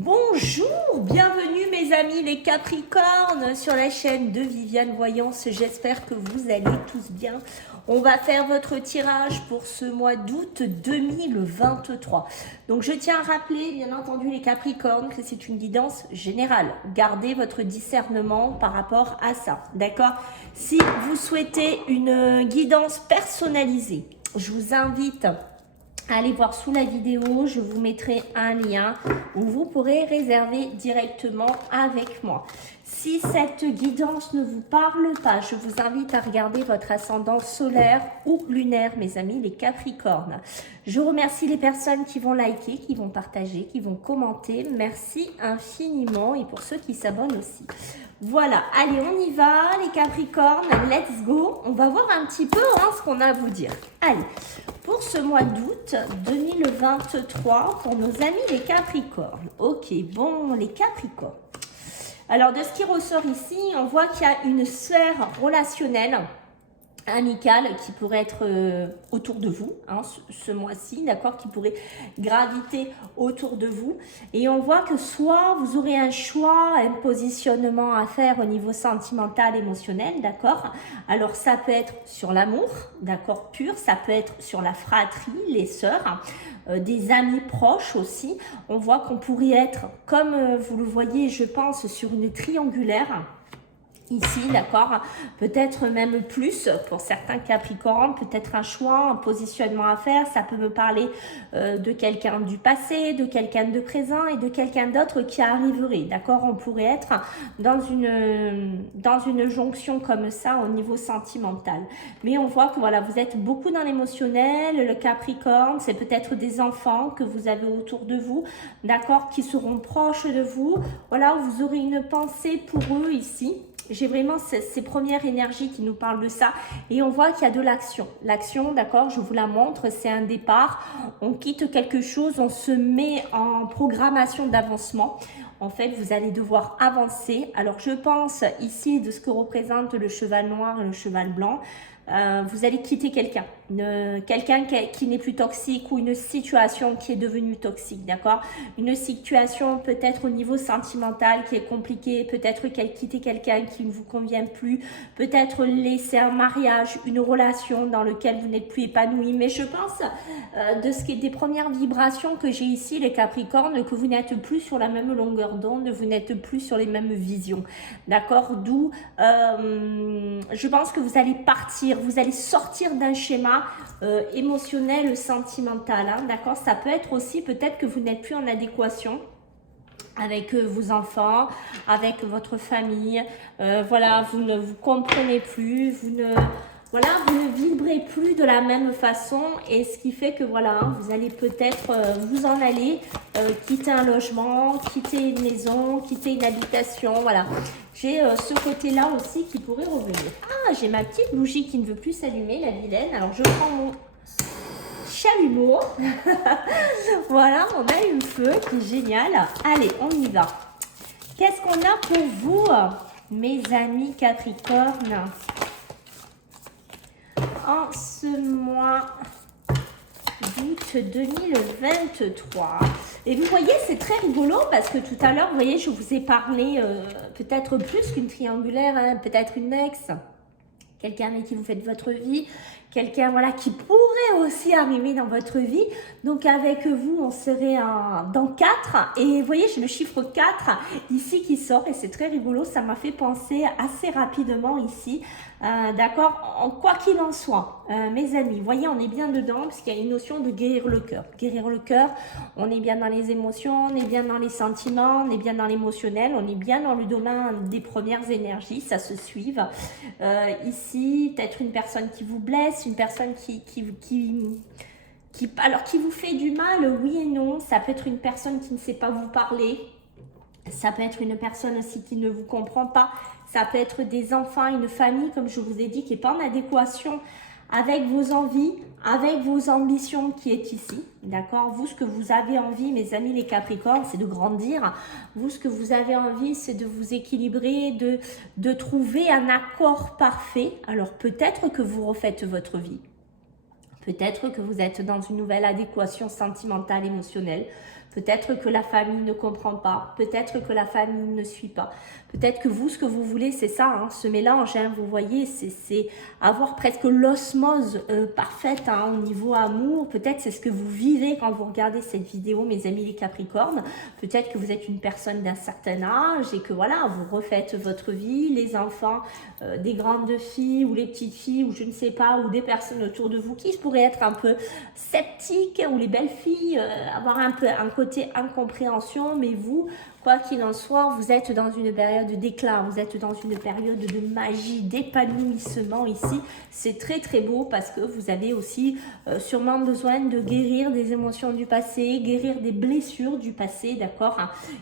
Bonjour, bienvenue mes amis les Capricornes sur la chaîne de Viviane Voyance. J'espère que vous allez tous bien. On va faire votre tirage pour ce mois d'août 2023. Donc je tiens à rappeler bien entendu les Capricornes que c'est une guidance générale. Gardez votre discernement par rapport à ça, d'accord? Si vous souhaitez une guidance personnalisée, je vous invite allez voir sous la vidéo, je vous mettrai un lien où vous pourrez réserver directement avec moi. Si cette guidance ne vous parle pas, je vous invite à regarder votre ascendant solaire ou lunaire, mes amis, les Capricornes. Je remercie les personnes qui vont liker, qui vont partager, qui vont commenter. Merci infiniment et pour ceux qui s'abonnent aussi. Voilà, allez, on y va, les Capricornes, let's go. On va voir un petit peu ce qu'on a à vous dire. Allez, pour ce mois d'août 2023, pour nos amis les Capricornes. Ok, bon, les Capricornes. Alors, de ce qui ressort ici, on voit qu'il y a une sphère relationnelle amicale qui pourrait être autour de vous ce mois-ci, d'accord, qui pourrait graviter autour de vous. Et on voit que soit vous aurez un choix, un positionnement à faire au niveau sentimental, émotionnel, d'accord. Alors ça peut être sur l'amour, d'accord, pur, ça peut être sur la fratrie, les sœurs, des amis proches aussi. On voit qu'on pourrait être, comme vous le voyez, je pense, sur une triangulaire. Ici, d'accord, peut-être même plus pour certains Capricornes, peut-être un choix, un positionnement à faire. Ça peut me parler de quelqu'un du passé, de quelqu'un de présent et de quelqu'un d'autre qui arriverait, d'accord. On pourrait être dans une jonction comme ça au niveau sentimental. Mais on voit que voilà, vous êtes beaucoup dans l'émotionnel, le Capricorne, c'est peut-être des enfants que vous avez autour de vous, d'accord, qui seront proches de vous. Voilà, vous aurez une pensée pour eux ici. J'ai vraiment ces premières énergies qui nous parlent de ça. Et on voit qu'il y a de l'action. L'action, d'accord, je vous la montre, c'est un départ. On quitte quelque chose, on se met en programmation d'avancement. En fait, vous allez devoir avancer. Alors, je pense ici de ce que représente le cheval noir et le cheval blanc. Vous allez quitter quelqu'un. Quelqu'un qui n'est plus toxique ou une situation qui est devenue toxique, d'accord? Une situation peut-être au niveau sentimental qui est compliquée, peut-être quitter quelqu'un qui ne vous convient plus, peut-être laisser un mariage, une relation dans laquelle vous n'êtes plus épanoui. Mais je pense de ce qui est des premières vibrations que j'ai ici, les Capricornes, que vous n'êtes plus sur la même longueur d'onde, vous n'êtes plus sur les mêmes visions, d'accord? D'où je pense que vous allez partir, vous allez sortir d'un schéma émotionnel, sentimental, d'accord. Ça peut être aussi peut-être que vous n'êtes plus en adéquation avec vos enfants, avec votre famille, voilà, vous ne vous comprenez plus, vous ne vibrez plus de la même façon, et ce qui fait que voilà, vous allez peut-être vous en aller, quitter un logement, quitter une maison, quitter une habitation, voilà. J'ai ce côté-là aussi qui pourrait revenir. Ah, j'ai ma petite bougie qui ne veut plus s'allumer, la vilaine. Alors, je prends mon chalumeau. Voilà, on a eu le feu, qui est génial. Allez, on y va. Qu'est-ce qu'on a pour vous, mes amis Capricornes, en ce mois d'août 2023? Et vous voyez, c'est très rigolo parce que tout à l'heure, vous voyez, je vous ai parlé peut-être plus qu'une triangulaire, peut-être une ex, quelqu'un avec qui vous faites votre vie, quelqu'un voilà qui pourrait aussi arriver dans votre vie. Donc avec vous, on serait dans 4. Et vous voyez, j'ai le chiffre 4 ici qui sort et c'est très rigolo. Ça m'a fait penser assez rapidement ici. D'accord, quoi qu'il en soit, mes amis, vous voyez, on est bien dedans parce qu'il y a une notion de guérir le cœur. Guérir le cœur, on est bien dans les émotions, on est bien dans les sentiments, on est bien dans l'émotionnel, on est bien dans le domaine des premières énergies, ça se suive. Ici, peut-être une personne qui vous blesse, une personne qui vous fait du mal, oui et non. Ça peut être une personne qui ne sait pas vous parler. Ça peut être une personne aussi qui ne vous comprend pas. Ça peut être des enfants, une famille, comme je vous ai dit, qui n'est pas en adéquation avec vos envies, avec vos ambitions qui est ici. D'accord? Vous, ce que vous avez envie, mes amis les Capricornes, c'est de grandir. Vous, ce que vous avez envie, c'est de vous équilibrer, de trouver un accord parfait. Alors peut-être que vous refaites votre vie. Peut-être que vous êtes dans une nouvelle adéquation sentimentale, émotionnelle. Peut-être que la famille ne comprend pas. Peut-être que la famille ne suit pas. Peut-être que vous, ce que vous voulez, c'est ça, hein, ce mélange, hein, vous voyez, c'est avoir presque l'osmose parfaite hein, au niveau amour. Peut-être c'est ce que vous vivez quand vous regardez cette vidéo, mes amis les Capricornes. Peut-être que vous êtes une personne d'un certain âge et que voilà, vous refaites votre vie, les enfants, des grandes filles ou les petites filles ou je ne sais pas, ou des personnes autour de vous qui pourraient être un peu sceptiques ou les belles filles, avoir un peu un côté incompréhension, mais vous, quoi qu'il en soit, vous êtes dans une période d'éclat, vous êtes dans une période de magie, d'épanouissement ici. C'est très très beau parce que vous avez aussi sûrement besoin de guérir des émotions du passé, guérir des blessures du passé, d'accord?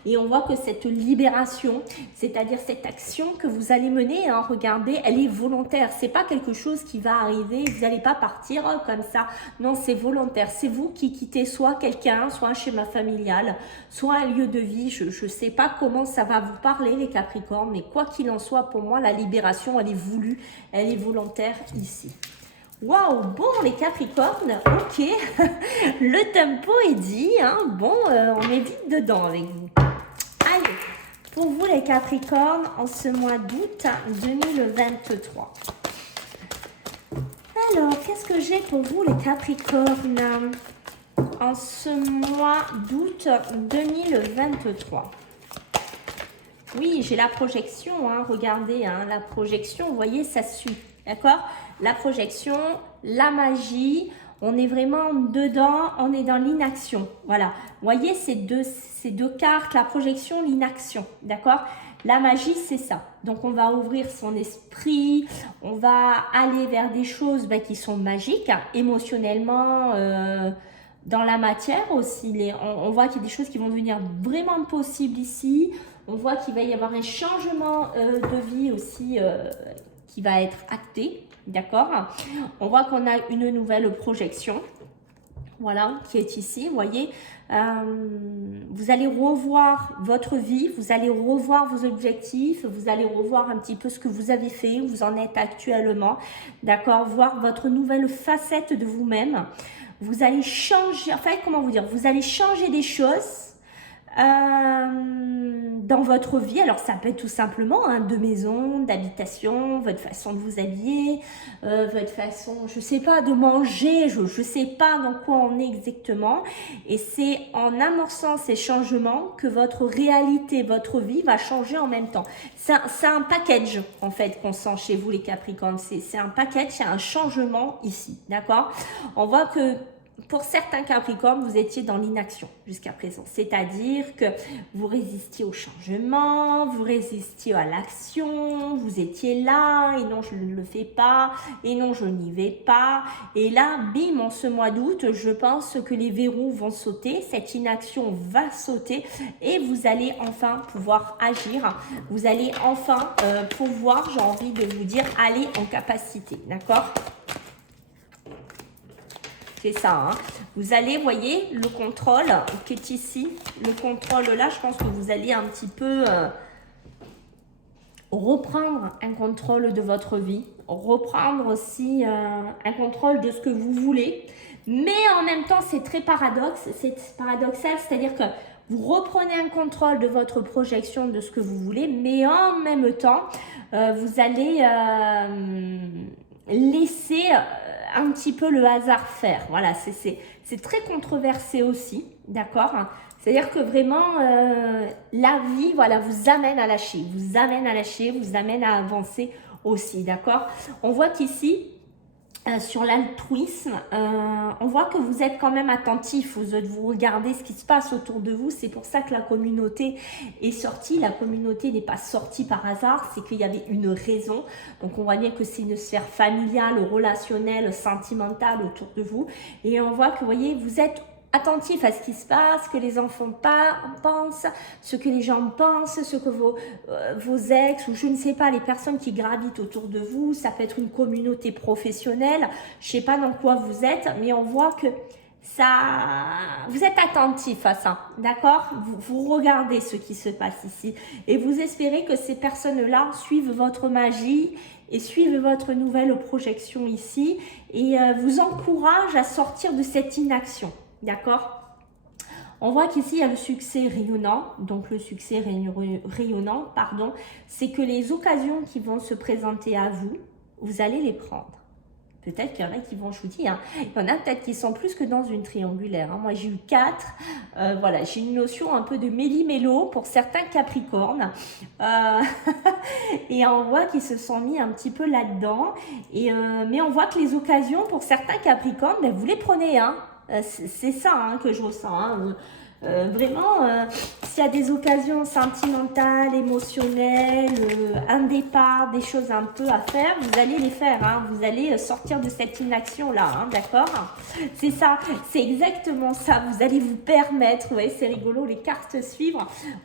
Et on voit que cette libération, c'est-à-dire cette action que vous allez mener, hein, regardez, elle est volontaire. C'est pas quelque chose qui va arriver, vous n'allez pas partir comme ça. Non, c'est volontaire. C'est vous qui quittez soit quelqu'un, soit un schéma familial, soit un lieu de vie. Je ne sais pas comment ça va vous parler les Capricornes, mais quoi qu'il en soit, pour moi, la libération, elle est voulue, elle est volontaire ici. Waouh, bon les Capricornes, ok, le tempo est dit, hein, bon, on médite dedans avec vous. Allez, pour vous les Capricornes, en ce mois d'août 2023. Alors, qu'est-ce que j'ai pour vous les Capricornes en ce mois d'août 2023? Oui, j'ai la projection, hein, regardez, hein, la projection, vous voyez, ça suit, d'accord? La projection, la magie, on est vraiment dedans, on est dans l'inaction, voilà. Vous voyez ces deux cartes, la projection, l'inaction, d'accord? La magie, c'est ça. Donc, on va ouvrir son esprit, on va aller vers des choses qui sont magiques, hein, émotionnellement, dans la matière aussi. On voit qu'il y a des choses qui vont devenir vraiment possibles ici. On voit qu'il va y avoir un changement de vie aussi qui va être acté, d'accord? On voit qu'on a une nouvelle projection, voilà, qui est ici, vous voyez. Vous allez revoir votre vie, vous allez revoir vos objectifs, vous allez revoir un petit peu ce que vous avez fait, où vous en êtes actuellement, d'accord? Voir votre nouvelle facette de vous-même. Vous allez changer, enfin, comment vous dire, vous allez changer des choses dans votre vie. Alors ça peut être tout simplement hein, de maison, d'habitation, votre façon de vous habiller, votre façon, je sais pas, de manger, je sais pas dans quoi on est exactement. Et c'est en amorçant ces changements que votre réalité, votre vie va changer en même temps. C'est un package en fait qu'on sent chez vous les Capricornes. C'est un package, c'est un changement ici, d'accord? On voit que pour certains Capricornes, vous étiez dans l'inaction jusqu'à présent. C'est-à-dire que vous résistiez au changement, vous résistiez à l'action, vous étiez là, et non, je ne le fais pas, et non, je n'y vais pas. Et là, bim, en ce mois d'août, je pense que les verrous vont sauter, cette inaction va sauter, et vous allez enfin pouvoir agir. Vous allez enfin pouvoir, j'ai envie de vous dire, aller en capacité, d'accord ? C'est ça, hein. Vous allez, voyez, le contrôle qui est ici, le contrôle là, je pense que vous allez un petit peu reprendre un contrôle de votre vie, reprendre aussi un contrôle de ce que vous voulez, mais en même temps, c'est très paradoxal, c'est-à-dire que vous reprenez un contrôle de votre projection, de ce que vous voulez, mais en même temps, vous allez laisser un petit peu le hasard faire. Voilà, c'est très controversé aussi, d'accord? C'est-à-dire que vraiment, la vie, voilà, vous amène à lâcher, vous amène à avancer aussi, d'accord? On voit qu'ici, sur l'altruisme, on voit que vous êtes quand même attentif, vous regardez ce qui se passe autour de vous. C'est pour ça que la communauté est sortie. La communauté n'est pas sortie par hasard, c'est qu'il y avait une raison. Donc on voit bien que c'est une sphère familiale, relationnelle, sentimentale autour de vous. Et on voit que, vous voyez, vous êtes attentif à ce qui se passe, ce que les enfants pensent, ce que les gens pensent, ce que vos ex ou je ne sais pas, les personnes qui gravitent autour de vous. Ça peut être une communauté professionnelle, je ne sais pas dans quoi vous êtes, mais on voit que ça, vous êtes attentif à ça, d'accord? Vous regardez ce qui se passe ici et vous espérez que ces personnes-là suivent votre magie et suivent votre nouvelle projection ici et vous encouragent à sortir de cette inaction. D'accord? On voit qu'ici, il y a le succès rayonnant. Donc, le succès rayonnant, pardon, c'est que les occasions qui vont se présenter à vous, vous allez les prendre. Peut-être qu'il y en a qui vont shooter. Hein. Il y en a peut-être qui sont plus que dans une triangulaire. Hein. Moi, j'ai eu 4. Voilà, j'ai une notion un peu de méli-mélo pour certains Capricornes. Et on voit qu'ils se sont mis un petit peu là-dedans. Mais on voit que les occasions pour certains Capricornes, ben, vous les prenez. Hein. C'est ça hein, que je ressens. Hein. Vraiment, s'il y a des occasions sentimentales, émotionnelles, un départ, des choses un peu à faire, vous allez les faire. Hein. Vous allez sortir de cette inaction-là, hein, d'accord? C'est ça, c'est exactement ça. Vous allez vous permettre, vous voyez, c'est rigolo, les cartes suivent.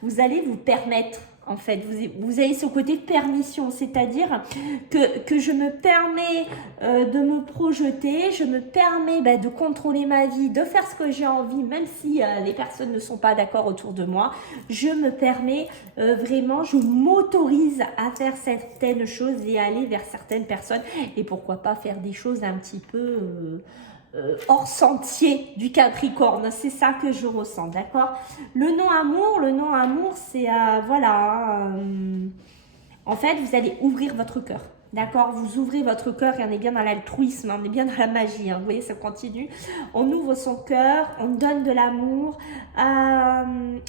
Vous allez vous permettre. En fait, vous avez ce côté permission, c'est-à-dire que je me permets de me projeter, je me permets de contrôler ma vie, de faire ce que j'ai envie, même si les personnes ne sont pas d'accord autour de moi. Je me permets vraiment, je m'autorise à faire certaines choses et aller vers certaines personnes. Et pourquoi pas faire des choses un petit peu... hors sentier du Capricorne, c'est ça que je ressens, d'accord? Le non-amour, c'est, voilà, en fait, vous allez ouvrir votre cœur, d'accord? Vous ouvrez votre cœur et on est bien dans l'altruisme, on est bien dans la magie, hein, vous voyez, ça continue. On ouvre son cœur, on donne de l'amour,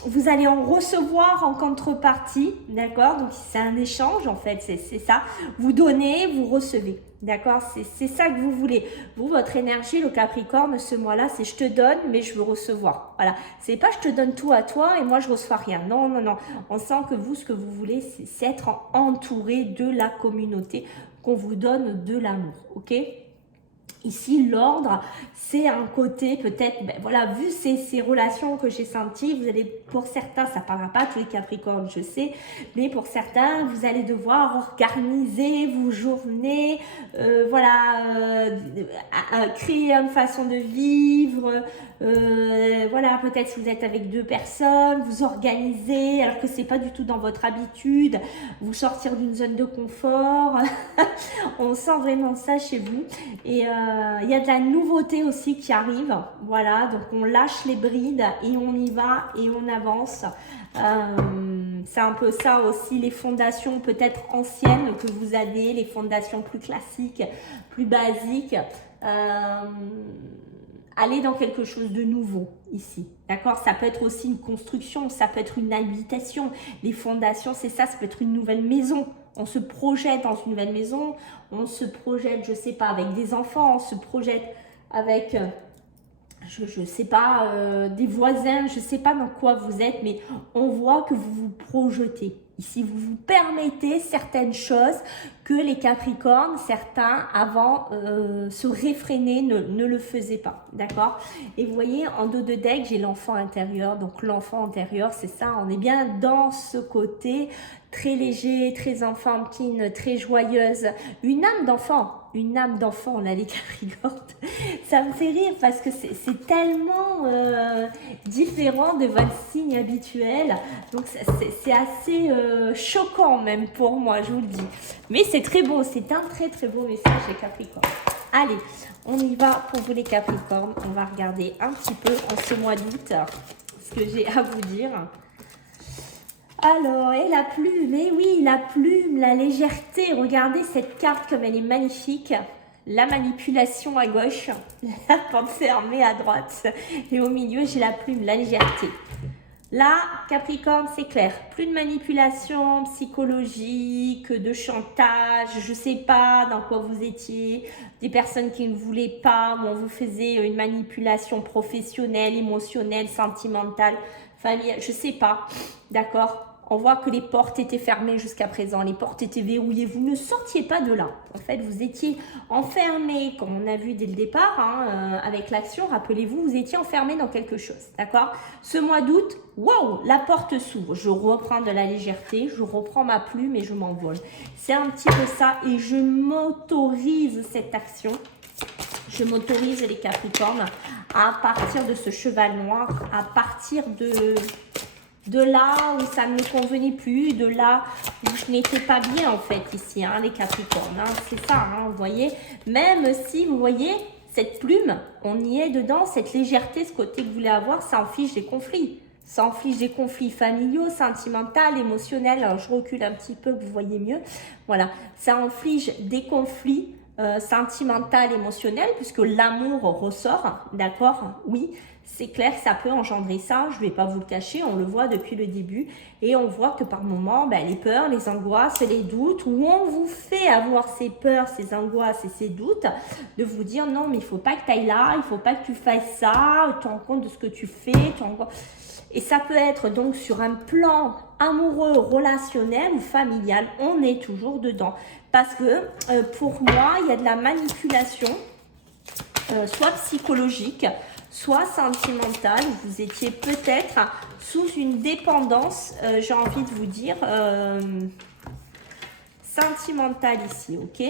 vous allez en recevoir en contrepartie, d'accord? Donc, c'est un échange, en fait, c'est ça. Vous donnez, vous recevez. D'accord, c'est ça que vous voulez. Vous, votre énergie, le Capricorne, ce mois-là, c'est je te donne, mais je veux recevoir. Voilà, c'est pas je te donne tout à toi et moi je reçois rien. Non, non, non. On sent que vous, ce que vous voulez, c'est être entouré de la communauté, qu'on vous donne de l'amour, ok? Ici, l'ordre, c'est un côté peut-être, voilà, vu ces relations que j'ai senties, vous allez, pour certains, ça ne parlera pas à tous les Capricornes, je sais, mais pour certains, vous allez devoir organiser vos journées, voilà, créer une façon de vivre, voilà, peut-être si vous êtes avec 2 personnes, vous organisez, alors que c'est pas du tout dans votre habitude, vous sortir d'une zone de confort, on sent vraiment ça chez vous, et il y a de la nouveauté aussi qui arrive, voilà, donc on lâche les brides et on y va et on avance. C'est un peu ça aussi, les fondations peut-être anciennes que vous avez, les fondations plus classiques, plus basiques. Aller dans quelque chose de nouveau ici, d'accord? Ça peut être aussi une construction, ça peut être une habitation. Les fondations, c'est ça, ça peut être une nouvelle maison. On se projette dans une nouvelle maison, on se projette, je sais pas, avec des enfants, on se projette avec, je sais pas, des voisins, je sais pas dans quoi vous êtes, mais on voit que vous vous projetez. Ici, vous vous permettez certaines choses que les Capricornes, certains, avant, se réfréner, ne le faisaient pas, d'accord? Et vous voyez, en dos de deck, j'ai l'enfant intérieur. Donc, l'enfant intérieur, c'est ça, on est bien dans ce côté très léger, très enfantine, très joyeuse. Une âme d'enfant, là, les Capricornes. Ça me fait rire parce que c'est tellement différent de votre signe habituel. Donc, c'est assez choquant même pour moi, je vous le dis. Mais c'est très beau, c'est un très très beau message les Capricornes. Allez, on y va pour vous les Capricornes. On va regarder un petit peu en ce mois d'août ce que j'ai à vous dire. Alors, et la plume, et oui, la plume, la légèreté. Regardez cette carte comme elle est magnifique. La manipulation à gauche, la pensée armée à droite. Et au milieu, j'ai la plume, la légèreté. Là, Capricorne, c'est clair. Plus de manipulation psychologique, de chantage, je ne sais pas dans quoi vous étiez. Des personnes qui ne voulaient pas, où on vous faisait une manipulation professionnelle, émotionnelle, sentimentale, familiale, je ne sais pas. D'accord ? On voit que les portes étaient fermées jusqu'à présent, les portes étaient verrouillées, vous ne sortiez pas de là. En fait, vous étiez enfermé, comme on a vu dès le départ, hein, avec l'action, rappelez-vous, vous étiez enfermé dans quelque chose, d'accord? Ce mois d'août, waouh, la porte s'ouvre, je reprends de la légèreté, je reprends ma plume et je m'envole. C'est un petit peu ça et je m'autorise cette action. Je m'autorise les Capricornes à partir de ce cheval noir, à partir de là où ça ne me convenait plus, de là où je n'étais pas bien en fait ici, hein, les Capricornes, hein, c'est ça, hein, vous voyez, même si vous voyez, cette plume, on y est dedans, cette légèreté, ce côté que vous voulez avoir, ça inflige des conflits. Ça inflige des conflits familiaux, sentimentaux, émotionnels. Alors, je recule un petit peu, que vous voyez mieux. Voilà, ça inflige des conflits sentimentaux, émotionnels, puisque l'amour ressort, d'accord? Oui, c'est clair que ça peut engendrer ça, je ne vais pas vous le cacher, on le voit depuis le début. Et on voit que par moments, les peurs, les angoisses, les doutes, où on vous fait avoir ces peurs, ces angoisses et ces doutes, de vous dire non, mais il ne faut pas que tu ailles là, il ne faut pas que tu fasses ça, tu te rends compte de ce que tu fais, Et ça peut être donc sur un plan amoureux, relationnel ou familial, on est toujours dedans. Parce que pour moi, il y a de la manipulation, soit psychologique, soit sentimentale. Vous étiez peut-être sous une dépendance, j'ai envie de vous dire, sentimentale ici, ok?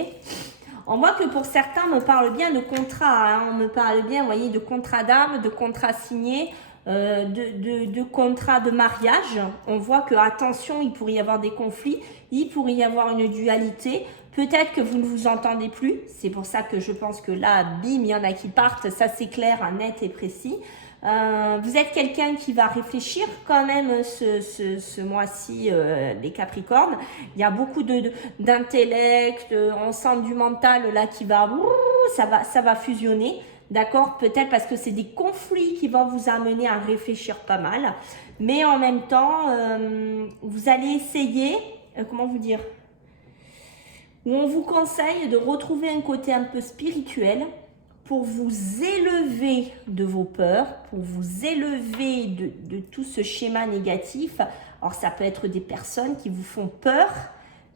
On voit que pour certains, on me parle bien de contrat, hein, on me parle bien, vous voyez, de contrat d'âme, de contrat signé, de contrat de mariage. On voit que, attention, il pourrait y avoir des conflits, il pourrait y avoir une dualité. Peut-être que vous ne vous entendez plus. C'est pour ça que je pense que là, bim, il y en a qui partent. Ça, c'est clair, net et précis. Vous êtes quelqu'un qui va réfléchir quand même ce mois-ci, les Capricornes. Il y a beaucoup d'intellect, on sent du mental là qui va, ça va fusionner. D'accord? Peut-être parce que c'est des conflits qui vont vous amener à réfléchir pas mal. Mais en même temps, vous allez essayer, comment vous dire, où on vous conseille de retrouver un côté un peu spirituel pour vous élever de vos peurs, pour vous élever de tout ce schéma négatif. Alors ça peut être des personnes qui vous font peur,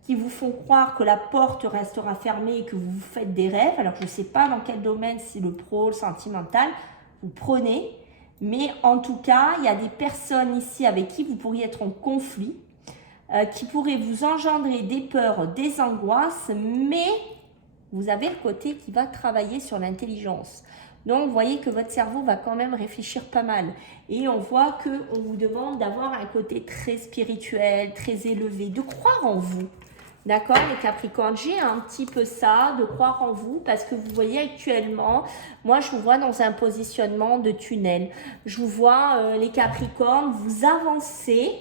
qui vous font croire que la porte restera fermée et que vous vous faites des rêves. Alors je ne sais pas dans quel domaine, si le pro, le sentimental, vous prenez. Mais en tout cas, il y a des personnes ici avec qui vous pourriez être en conflit, qui pourraient vous engendrer des peurs, des angoisses, mais vous avez le côté qui va travailler sur l'intelligence. Donc, vous voyez que votre cerveau va quand même réfléchir pas mal. Et on voit qu'on vous demande d'avoir un côté très spirituel, très élevé, de croire en vous. D'accord, les Capricornes, j'ai un petit peu ça, de croire en vous, parce que vous voyez actuellement, moi je vous vois dans un positionnement de tunnel. Je vous vois, les Capricornes, vous avancez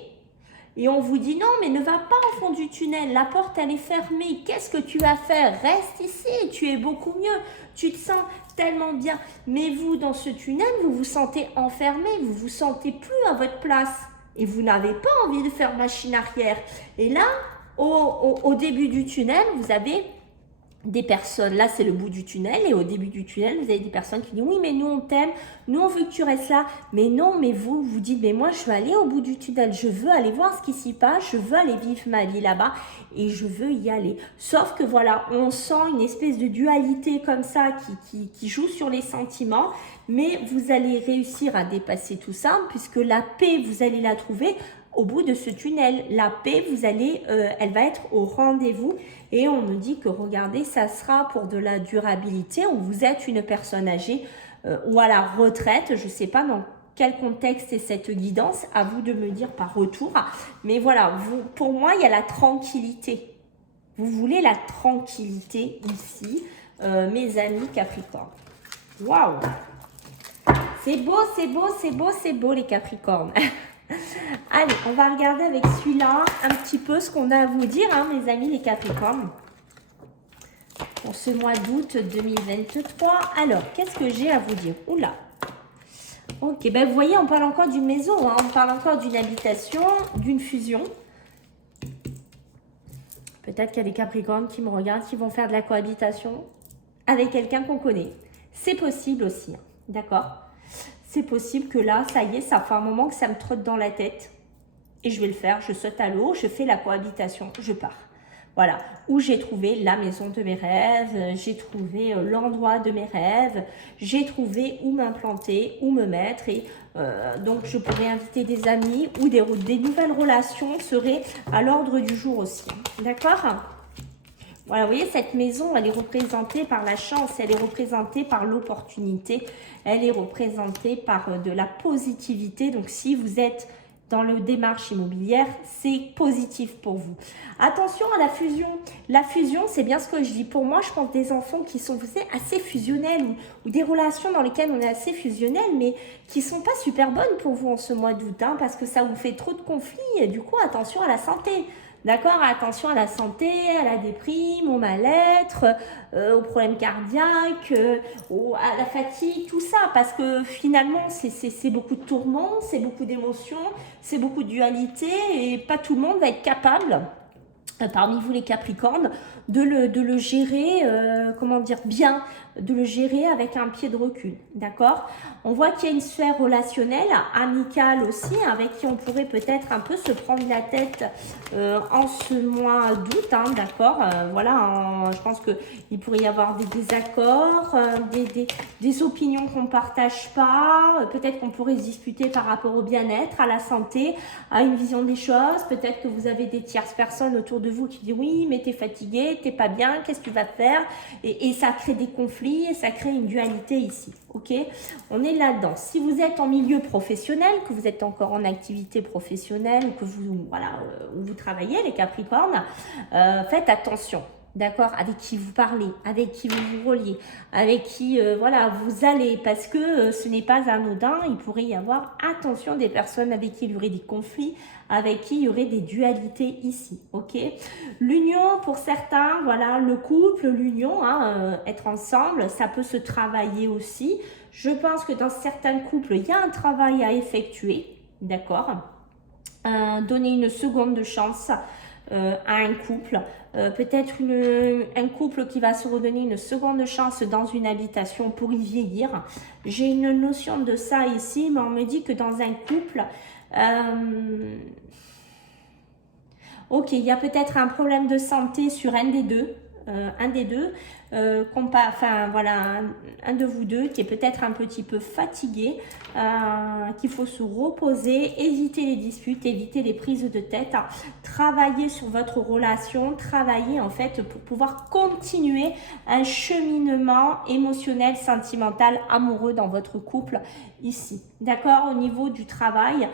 et on vous dit non, mais ne va pas au fond du tunnel, la porte elle est fermée, qu'est-ce que tu vas faire? Reste ici, tu es beaucoup mieux, tu te sens tellement bien. Mais vous, dans ce tunnel, vous vous sentez enfermé, vous vous sentez plus à votre place et vous n'avez pas envie de faire machine arrière. Et là, au début du tunnel, vous avez des personnes, là c'est le bout du tunnel, et au début du tunnel, vous avez des personnes qui disent oui, mais nous on t'aime, nous on veut que tu restes là, mais non, mais vous dites, mais moi je veux aller au bout du tunnel, je veux aller voir ce qui s'y passe, je veux aller vivre ma vie là-bas et je veux y aller. Sauf que voilà, on sent une espèce de dualité comme ça qui joue sur les sentiments, mais vous allez réussir à dépasser tout ça, puisque la paix, vous allez la trouver au bout de ce tunnel. La paix, elle va être au rendez-vous. Et on me dit que, regardez, ça sera pour de la durabilité, ou vous êtes une personne âgée ou à la retraite. Je ne sais pas dans quel contexte est cette guidance, à vous de me dire par retour. Mais voilà, pour moi, il y a la tranquillité. Vous voulez la tranquillité ici, mes amis Capricornes. Waouh! C'est beau, c'est beau, c'est beau, c'est beau les Capricornes. Allez, on va regarder avec celui-là un petit peu ce qu'on a à vous dire, hein, mes amis les Capricornes, pour ce mois d'août 2023. Alors, qu'est-ce que j'ai à vous dire? Oula. Ok, ben vous voyez, on parle encore d'une maison, hein, on parle encore d'une habitation, d'une fusion. Peut-être qu'il y a des Capricornes qui me regardent, qui vont faire de la cohabitation avec quelqu'un qu'on connaît. C'est possible aussi, hein, d'accord? C'est possible que là, ça y est, ça fait un moment que ça me trotte dans la tête. Et je vais le faire, je saute à l'eau, je fais la cohabitation, je pars. Voilà, où j'ai trouvé la maison de mes rêves, j'ai trouvé l'endroit de mes rêves, j'ai trouvé où m'implanter, où me mettre. Et donc, je pourrais inviter des amis ou des nouvelles relations seraient à l'ordre du jour aussi. D'accord ? Voilà, vous voyez, cette maison, elle est représentée par la chance, elle est représentée par l'opportunité, elle est représentée par de la positivité. Donc, si vous êtes dans le démarche immobilière, c'est positif pour vous. Attention à la fusion. La fusion, c'est bien ce que je dis. Pour moi, je pense des enfants qui sont, vous savez, assez fusionnels ou des relations dans lesquelles on est assez fusionnel, mais qui sont pas super bonnes pour vous en ce mois d'août, hein, parce que ça vous fait trop de conflits et du coup, attention à la santé. D'accord, attention à la santé, à la déprime, au mal-être, aux problèmes cardiaques, à la fatigue, tout ça. Parce que finalement, c'est beaucoup de tourments, c'est beaucoup d'émotions, c'est beaucoup de dualité et pas tout le monde va être capable, parmi vous les Capricornes, de le gérer, comment dire, bien, de le gérer avec un pied de recul, d'accord? On voit qu'il y a une sphère relationnelle, amicale aussi, avec qui on pourrait peut-être un peu se prendre la tête en ce mois d'août, hein, d'accord? Voilà, je pense qu'il pourrait y avoir des désaccords, des opinions qu'on ne partage pas, peut-être qu'on pourrait se discuter par rapport au bien-être, à la santé, à une vision des choses, peut-être que vous avez des tierces personnes autour de vous qui disent oui, mais t'es fatigué, t'es pas bien, qu'est-ce que tu vas faire? Et ça crée des conflits et ça crée une dualité ici, ok? On est là-dedans. Si vous êtes en milieu professionnel, que vous êtes encore en activité professionnelle ou que vous, voilà, où vous travaillez, les Capricornes, faites attention. D'accord, avec qui vous parlez, avec qui vous vous reliez, avec qui voilà, vous allez, parce que ce n'est pas anodin, il pourrait y avoir, attention, des personnes avec qui il y aurait des conflits, avec qui il y aurait des dualités ici, ok? L'union, pour certains, voilà, le couple, l'union, hein, être ensemble, ça peut se travailler aussi. Je pense que dans certains couples, il y a un travail à effectuer, d'accord? Donner une seconde chance à un couple, peut-être un couple qui va se redonner une seconde chance dans une habitation pour y vieillir. J'ai une notion de ça ici, mais on me dit que dans un couple, ok, il y a peut-être un problème de santé sur un des deux, enfin voilà, un de vous deux qui est peut-être un petit peu fatigué, qu'il faut se reposer, éviter les disputes, éviter les prises de tête, hein, travailler sur votre relation, travailler en fait pour pouvoir continuer un cheminement émotionnel, sentimental, amoureux dans votre couple ici. D'accord, au niveau du travail,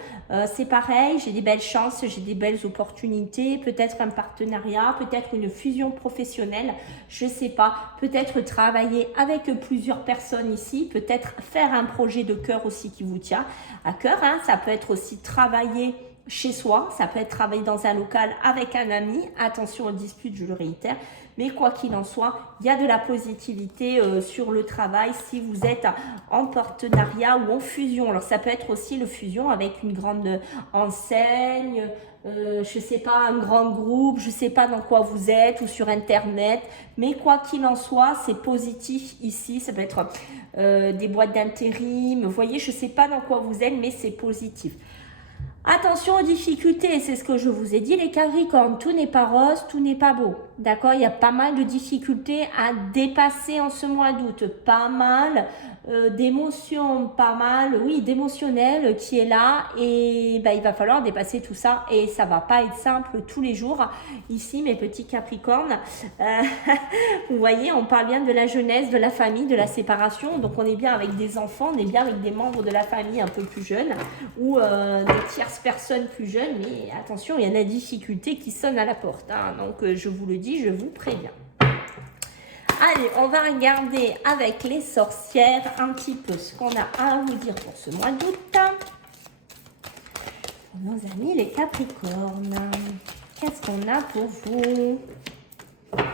c'est pareil, j'ai des belles chances, j'ai des belles opportunités, peut-être un partenariat, peut-être une fusion professionnelle, je sais pas, peut-être travailler avec plusieurs personnes ici, peut-être faire un projet de cœur aussi qui vous tient à cœur, hein. Ça peut être aussi travailler chez soi, ça peut être travailler dans un local avec un ami, attention aux disputes, je le réitère, mais quoi qu'il en soit, il y a de la positivité sur le travail si vous êtes en partenariat ou en fusion. Alors ça peut être aussi le fusion avec une grande enseigne, je sais pas, un grand groupe, je sais pas dans quoi vous êtes ou sur internet, mais quoi qu'il en soit, c'est positif ici. Ça peut être des boîtes d'intérim, vous voyez, je sais pas dans quoi vous êtes, mais c'est positif. Attention aux difficultés, c'est ce que je vous ai dit les Capricornes, tout n'est pas rose, tout n'est pas beau, d'accord? Il y a pas mal de difficultés à dépasser en ce mois d'août, pas mal d'émotions, pas mal, oui, d'émotionnel qui est là et bah, il va falloir dépasser tout ça et ça va pas être simple tous les jours. Ici, mes petits Capricornes, vous voyez, on parle bien de la jeunesse, de la famille, de la séparation, donc on est bien avec des enfants, on est bien avec des membres de la famille un peu plus jeunes ou des tierces personnes plus jeunes, mais attention, il y a la difficulté qui sonne à la porte, hein, donc je vous le dis, je vous préviens. Allez, on va regarder avec les sorcières un petit peu ce qu'on a à vous dire pour ce mois d'août. Nos amis les Capricornes, qu'est-ce qu'on a pour vous?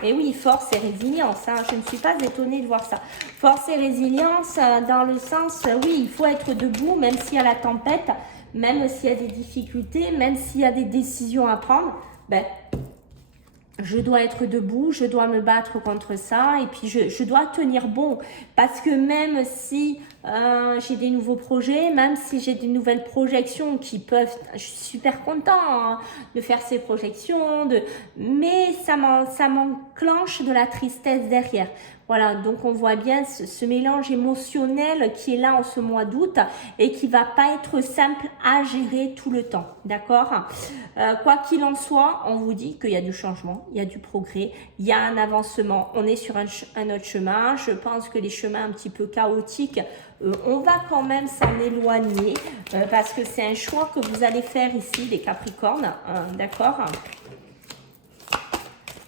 Et oui, force et résilience, hein, je ne suis pas étonnée de voir ça. Force et résilience dans le sens, oui, il faut être debout même s'il y a la tempête, même s'il y a des difficultés, même s'il y a des décisions à prendre, ben, je dois être debout, je dois me battre contre ça et puis je dois tenir bon parce que même si j'ai des nouveaux projets, même si j'ai des nouvelles projections qui peuvent, je suis super content hein, de faire ces projections, mais ça m'enclenche de la tristesse derrière. Voilà, donc on voit bien ce mélange émotionnel qui est là en ce mois d'août et qui va pas être simple à gérer tout le temps, d'accord? Quoi qu'il en soit, on vous dit qu'il y a du changement, il y a du progrès, il y a un avancement, on est sur un autre chemin. Je pense que les chemins un petit peu chaotiques On va quand même s'en éloigner parce que c'est un choix que vous allez faire ici, les Capricornes, d'accord?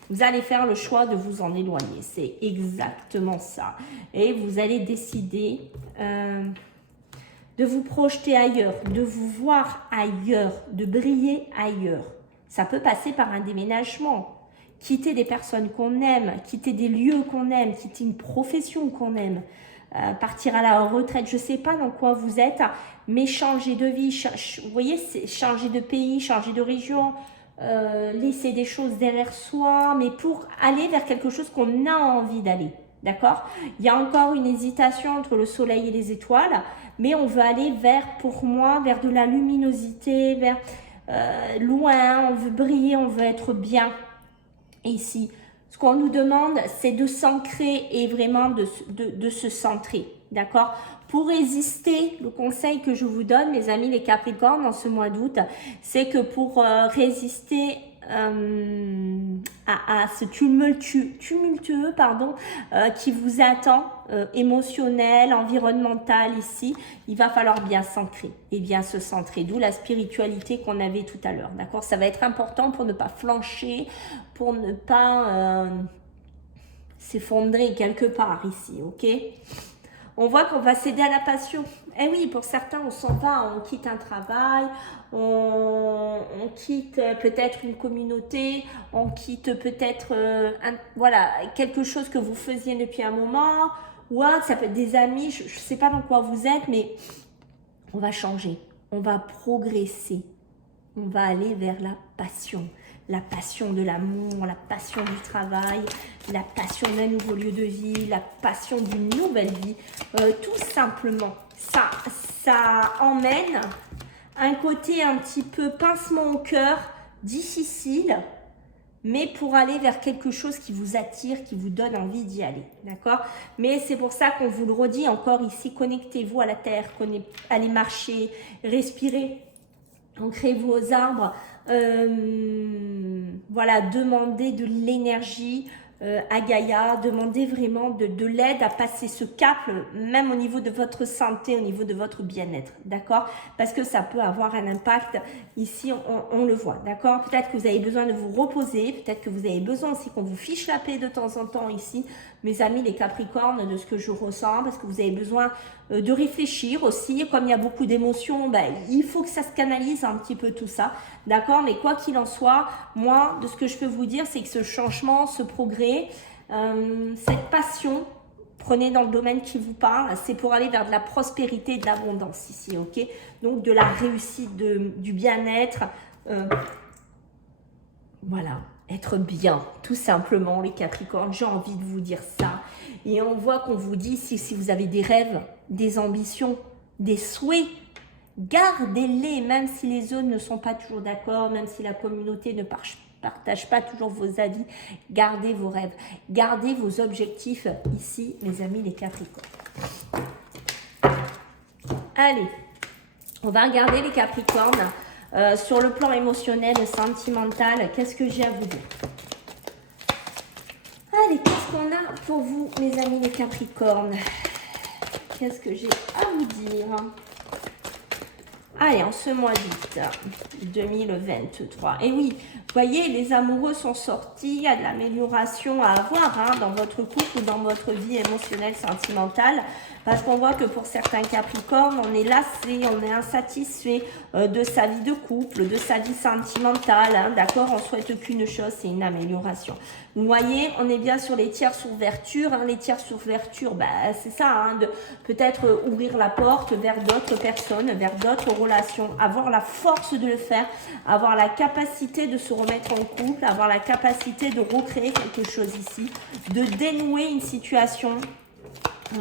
Vous allez faire le choix de vous en éloigner, c'est exactement ça. Et vous allez décider de vous projeter ailleurs, de vous voir ailleurs, de briller ailleurs. Ça peut passer par un déménagement, quitter des personnes qu'on aime, quitter des lieux qu'on aime, quitter une profession qu'on aime, partir à la retraite, je ne sais pas dans quoi vous êtes, mais changer de vie, vous voyez, changer de pays, changer de région, laisser des choses derrière soi, mais pour aller vers quelque chose qu'on a envie d'aller. D'accord? Il y a encore une hésitation entre le soleil et les étoiles, mais on veut aller vers, pour moi, vers de la luminosité, vers loin, on veut briller, on veut être bien. Ici, ce qu'on nous demande, c'est de s'ancrer et vraiment de se centrer. D'accord? Pour résister, le conseil que je vous donne, mes amis les Capricornes, en ce mois d'août, c'est que pour résister à ce tumultueux qui vous attend, émotionnel, environnemental ici, il va falloir bien s'ancrer et bien se centrer, d'où la spiritualité qu'on avait tout à l'heure, d'accord? Ça va être important pour ne pas flancher, pour ne pas s'effondrer quelque part ici, ok? On voit qu'on va céder à la passion. Eh oui, pour certains, on s'en va, on quitte un travail, on quitte peut-être une communauté, on quitte peut-être voilà, quelque chose que vous faisiez depuis un moment, ou ça peut être des amis, je ne sais pas dans quoi vous êtes, mais on va changer, on va progresser, on va aller vers la passion de l'amour, la passion du travail, la passion d'un nouveau lieu de vie, la passion d'une nouvelle vie. Tout simplement, ça emmène un côté un petit peu pincement au cœur, difficile, mais pour aller vers quelque chose qui vous attire, qui vous donne envie d'y aller, d'accord? Mais c'est pour ça qu'on vous le redit encore ici, connectez-vous à la terre, allez marcher, respirez, ancrez-vous aux arbres, voilà, demandez de l'énergie à Gaïa, demandez vraiment de l'aide à passer ce cap, même au niveau de votre santé, au niveau de votre bien-être, d'accord? Parce que ça peut avoir un impact, ici on le voit, d'accord? Peut-être que vous avez besoin de vous reposer, peut-être que vous avez besoin aussi qu'on vous fiche la paix de temps en temps ici, mes amis les Capricornes, de ce que je ressens, parce que vous avez besoin de réfléchir aussi, comme il y a beaucoup d'émotions, ben, il faut que ça se canalise un petit peu tout ça, d'accord? Mais quoi qu'il en soit, moi, de ce que je peux vous dire, c'est que ce changement, ce progrès, cette passion, prenez dans le domaine qui vous parle, c'est pour aller vers de la prospérité et de l'abondance ici, ok? Donc de la réussite, du bien-être, voilà, être bien, tout simplement les Capricornes, j'ai envie de vous dire ça. Et on voit qu'on vous dit, si vous avez des rêves, des ambitions, des souhaits, gardez-les, même si les autres ne sont pas toujours d'accord, même si la communauté ne partage pas toujours vos avis, gardez vos rêves, gardez vos objectifs ici, mes amis les Capricornes. Allez, on va regarder les Capricornes. Sur le plan émotionnel et sentimental, qu'est-ce que j'ai à vous dire? Allez, qu'est-ce qu'on a pour vous, mes amis les Capricornes? Qu'est-ce que j'ai à vous dire? Allez, en ce mois d'août 2023. Et oui, vous voyez, les amoureux sont sortis, il y a de l'amélioration à avoir dans votre couple ou dans votre vie émotionnelle, sentimentale. Parce qu'on voit que pour certains Capricornes, on est lassé, on est insatisfait de sa vie de couple, de sa vie sentimentale. D'accord, on souhaite qu'une chose, c'est une amélioration. Vous voyez, on est bien sur les tierces ouvertures. Les tierces ouvertures, c'est ça, de peut-être ouvrir la porte vers d'autres personnes, vers d'autres relations, avoir la force de le faire, avoir la capacité de se remettre en couple, avoir la capacité de recréer quelque chose ici, de dénouer une situation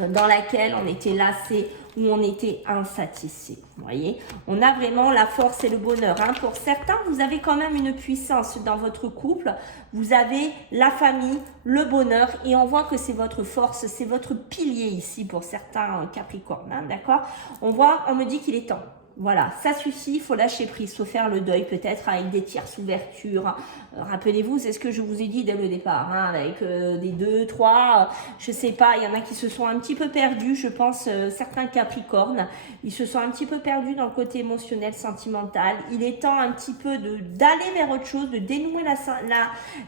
dans laquelle on était lassé ou on était insatisfait. Vous voyez, on a vraiment la force et le bonheur. Pour certains, vous avez quand même une puissance dans votre couple. Vous avez la famille, le bonheur et on voit que c'est votre force, c'est votre pilier ici pour certains Capricornes. D'accord? On me dit qu'il est temps. Voilà, ça suffit, il faut lâcher prise, il faut faire le deuil peut-être avec des tierces ouvertures. Rappelez-vous, c'est ce que je vous ai dit dès le départ, hein, avec des 2, 3, je sais pas, il y en a qui se sont un petit peu perdus, je pense, certains Capricornes, ils se sont un petit peu perdus dans le côté émotionnel, sentimental. Il est temps un petit peu d'aller vers autre chose, de dénouer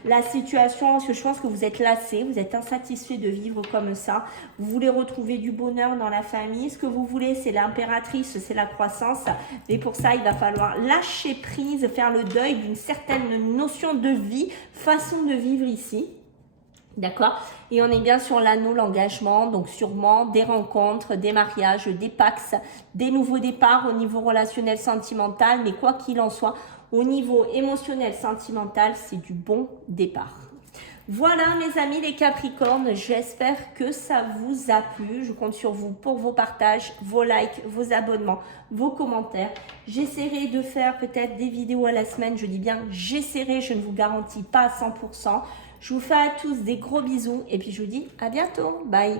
la situation, parce que je pense que vous êtes lassés, vous êtes insatisfait de vivre comme ça. Vous voulez retrouver du bonheur dans la famille. Ce que vous voulez, c'est l'impératrice, c'est la croissance. Mais pour ça, il va falloir lâcher prise, faire le deuil d'une certaine notion de vie, façon de vivre ici. D'accord? Et on est bien sur l'anneau, l'engagement, donc sûrement des rencontres, des mariages, des pax, des nouveaux départs au niveau relationnel, sentimental. Mais quoi qu'il en soit, au niveau émotionnel, sentimental, c'est du bon départ. Voilà mes amis les Capricornes, j'espère que ça vous a plu. Je compte sur vous pour vos partages, vos likes, vos abonnements, vos commentaires. J'essaierai de faire peut-être des vidéos à la semaine. Je dis bien j'essaierai, je ne vous garantis pas à 100%. Je vous fais à tous des gros bisous et puis je vous dis à bientôt. Bye.